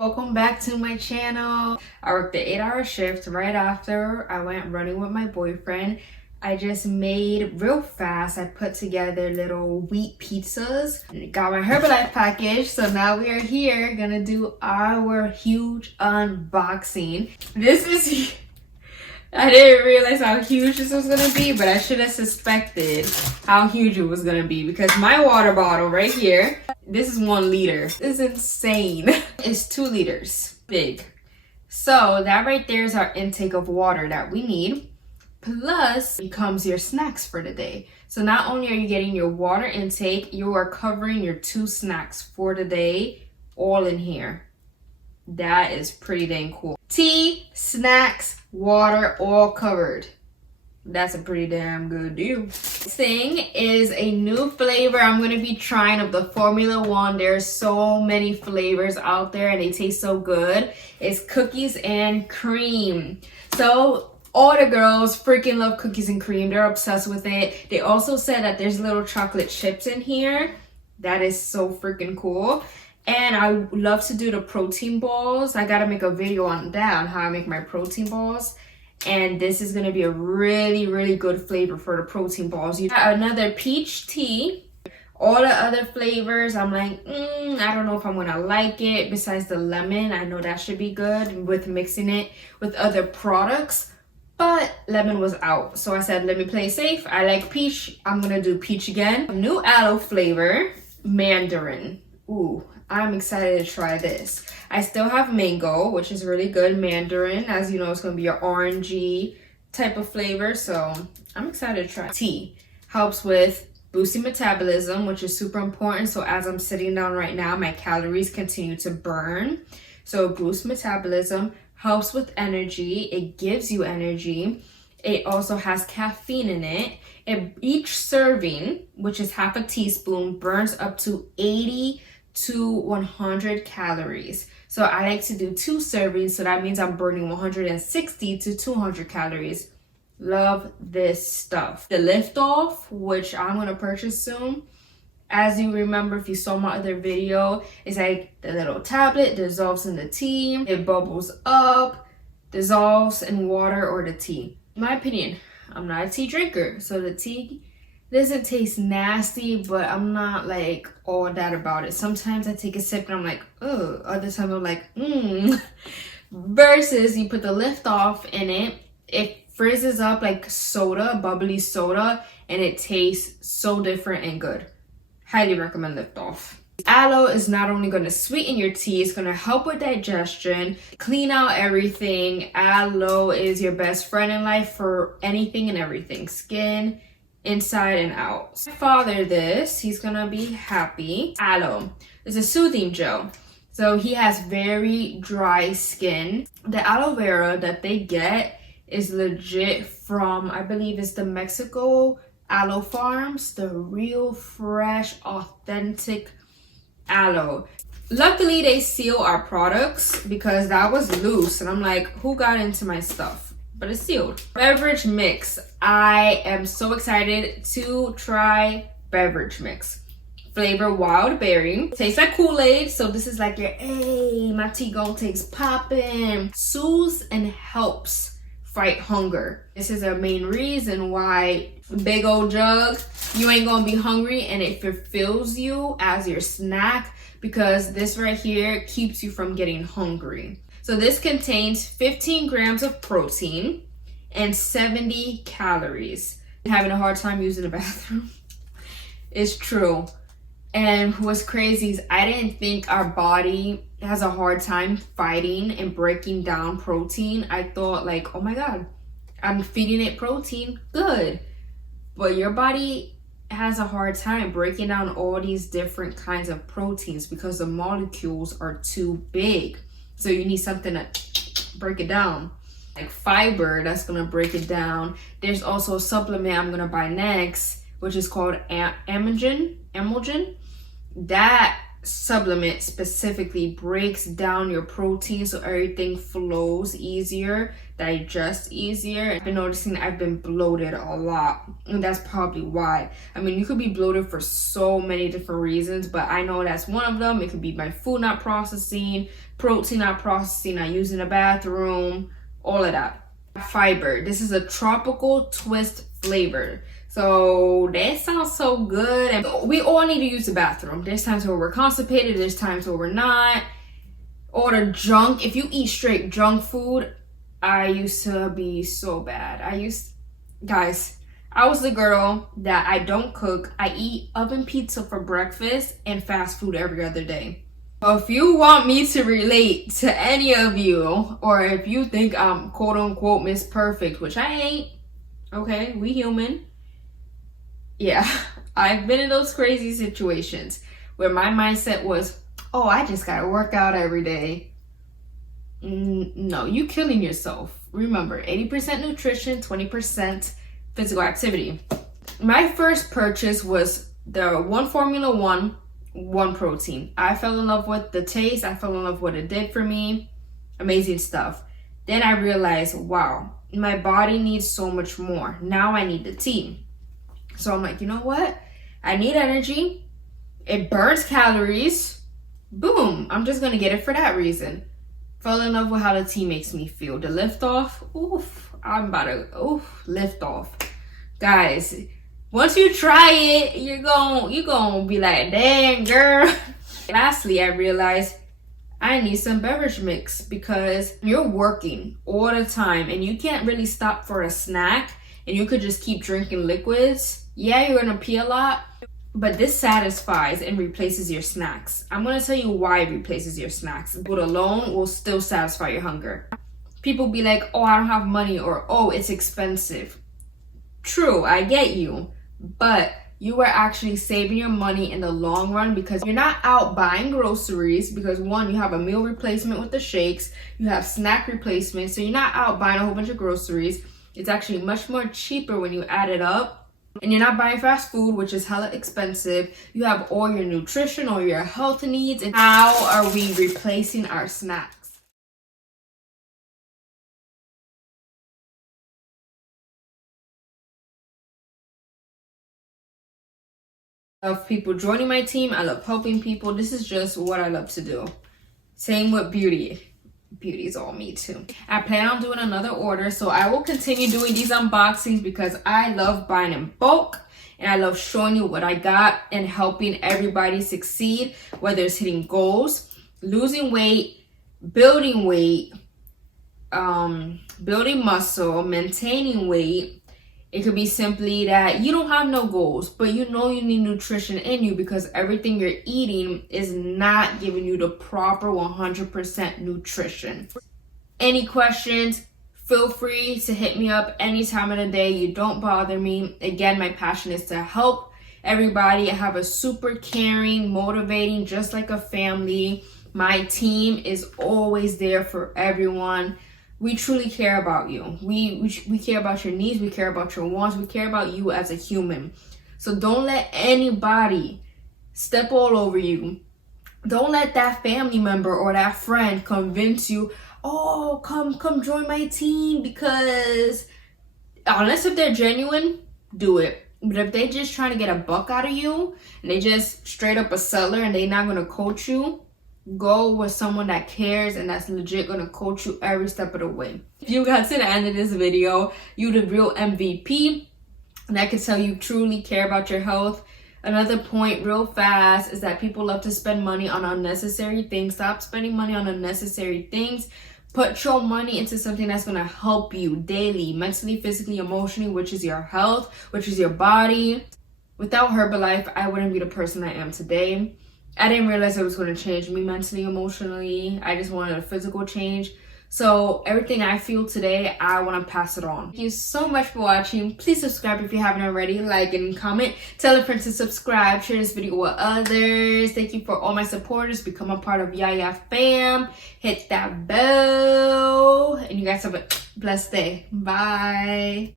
Welcome back to my channel. I worked the 8-hour shift. Right after I went running with my boyfriend, I just made real fast. I put together little wheat pizzas. Got my Herbalife package. So now we are here gonna do our huge unboxing. I didn't realize how huge this was gonna be, but I should have suspected how huge it was gonna be because my water bottle right here, this is 1 liter. This is insane. It's 2 liters big. So that right there is our intake of water that we need. Plus becomes your snacks for the day. So not only are you getting your water intake, you are covering your 2 snacks for the day all in here. That is pretty dang cool. Tea, snacks, water, all covered. That's a pretty damn good deal. This thing is a new flavor I'm going to be trying of the Formula 1. There's so many flavors out there and they taste so good. It's cookies and cream. So all the girls freaking love cookies and cream. They're obsessed with it. They also said that there's little chocolate chips in here. That is so freaking cool. And I love to do the protein balls. I gotta make a video on that, on how I make my protein balls. And this is gonna be a really, really good flavor for the protein balls. You got another peach tea. All the other flavors, I'm like, I don't know if I'm gonna like it. Besides the lemon, I know that should be good with mixing it with other products. But lemon was out. So I said, let me play safe. I like peach. I'm gonna do peach again. New aloe flavor, mandarin. Ooh. I'm excited to try this. I still have mango, which is really good. Mandarin, as you know, it's going to be your orangey type of flavor. So I'm excited to try. Tea helps with boosting metabolism, which is super important. So as I'm sitting down right now, my calories continue to burn. So it boosts metabolism, helps with energy. It gives you energy. It also has caffeine in it. Each serving, which is half a teaspoon, burns up to 80 to 100 calories. So I like to do 2 servings, so that means I'm burning 160 to 200 calories. Love this stuff. The lift off, which I'm gonna purchase soon. As you remember, if you saw my other video, it's like the little tablet dissolves in the tea. It bubbles up, dissolves in water or the tea. In my opinion, I'm not a tea drinker, so the tea doesn't taste nasty, but I'm not like all that about it. Sometimes I take a sip and I'm like, ugh. Other times I'm like, Versus you put the lift off in it, it frizzes up like soda, bubbly soda, and it tastes so different and good. Highly recommend lift off. Aloe is not only going to sweeten your tea, it's going to help with digestion, clean out everything. Aloe is your best friend in life for anything and everything. Skin, inside and out. My father he's gonna be happy. Aloe is a soothing gel. So he has very dry skin. The aloe vera that they get is legit from, I believe it's the Mexico aloe farms, the real fresh, authentic aloe. Luckily they seal our products because that was loose and I'm like, who got into my stuff? But it's sealed. Beverage mix. I am so excited to try beverage mix. Flavor wild berry. Tastes like Kool-Aid. So this is like your, hey, my tea gon' taste poppin'. Soothes and helps fight hunger. This is a main reason why big old jug, you ain't gonna be hungry and it fulfills you as your snack because this right here keeps you from getting hungry. So this contains 15 grams of protein and 70 calories. Having a hard time using the bathroom. It's true. And what's crazy is I didn't think our body has a hard time fighting and breaking down protein. I thought like, oh my God, I'm feeding it protein, good. But your body has a hard time breaking down all these different kinds of proteins because the molecules are too big. So you need something to break it down. Like fiber, that's gonna break it down. There's also a supplement I'm gonna buy next, which is called Emulgen. That supplement specifically breaks down your protein so everything flows easier, digests easier. I've been noticing I've been bloated a lot, and that's probably why. I mean, you could be bloated for so many different reasons, but I know that's one of them. It could be my food not processing, protein not processing, not using the bathroom, all of that. Fiber. This is a tropical twist flavor. So that sounds so good. And we all need to use the bathroom. There's times where we're constipated, there's times where we're not. Or the junk. If you eat straight junk food, I used to be so bad. Guys, I was the girl that I don't cook. I eat oven pizza for breakfast and fast food every other day. So if you want me to relate to any of you, or if you think I'm quote unquote Miss Perfect, which I ain't, okay, we human. Yeah, I've been in those crazy situations where my mindset was, oh, I just gotta work out every day. No, you killing yourself. Remember, 80% nutrition, 20% physical activity. My first purchase was the One Formula One protein. I fell in love with the taste. I fell in love with what it did for me. Amazing stuff. Then I realized, wow, my body needs so much more. Now I need the tea. So I'm like, you know what? I need energy. It burns calories. Boom. I'm just going to get it for that reason. Fell in love with how the tea makes me feel. The lift off. Oof. I'm about to, lift off. Guys, once you try it, you're gonna be like, dang, girl. Lastly, I realized I need some beverage mix because you're working all the time and you can't really stop for a snack and you could just keep drinking liquids. Yeah, you're gonna pee a lot, but this satisfies and replaces your snacks. I'm gonna tell you why it replaces your snacks. Food alone will still satisfy your hunger. People be like, oh, I don't have money, or oh, it's expensive. True, I get you. But you are actually saving your money in the long run because you're not out buying groceries because one, you have a meal replacement with the shakes, you have snack replacement, so you're not out buying a whole bunch of groceries. It's actually much more cheaper when you add it up. And you're not buying fast food, which is hella expensive. You have all your nutrition, all your health needs. And how are we replacing our snacks? I love people joining my team. I love helping people. This is just what I love to do. Same with beauty. Beauty is all me too. I plan on doing another order, so I will continue doing these unboxings because I love buying in bulk and I love showing you what I got and helping everybody succeed, whether it's hitting goals, losing weight, building muscle, maintaining weight. It could be simply that you don't have no goals, but you know you need nutrition in you because everything you're eating is not giving you the proper 100% nutrition. Any questions? Feel free to hit me up any time of the day. You don't bother me. Again, my passion is to help everybody. I have a super caring, motivating, just like a family. My team is always there for everyone. We truly care about you. We care about your needs. We care about your wants. We care about you as a human. So don't let anybody step all over you. Don't let that family member or that friend convince you, oh, come join my team, because unless if they're genuine, do it. But if they just trying to get a buck out of you and they just straight up a seller and they not going to coach you, go with someone that cares and that's legit gonna coach you every step of the way. If you got to the end of this video, you the real MVP, and I can tell you truly care about your health. Another point real fast is that people love to spend money on unnecessary things. Stop spending money on unnecessary things. Put your money into something that's gonna help you daily, mentally, physically, emotionally, which is your health, which is your body. Without Herbalife, I wouldn't be the person I am today. I didn't realize it was going to change me mentally, emotionally. I just wanted a physical change. So everything I feel today, I want to pass it on. Thank you so much for watching. Please subscribe if you haven't already. Like and comment. Tell a friend to subscribe. Share this video with others. Thank you for all my supporters. Become a part of Yaya fam. Hit that bell. And you guys have a blessed day. Bye.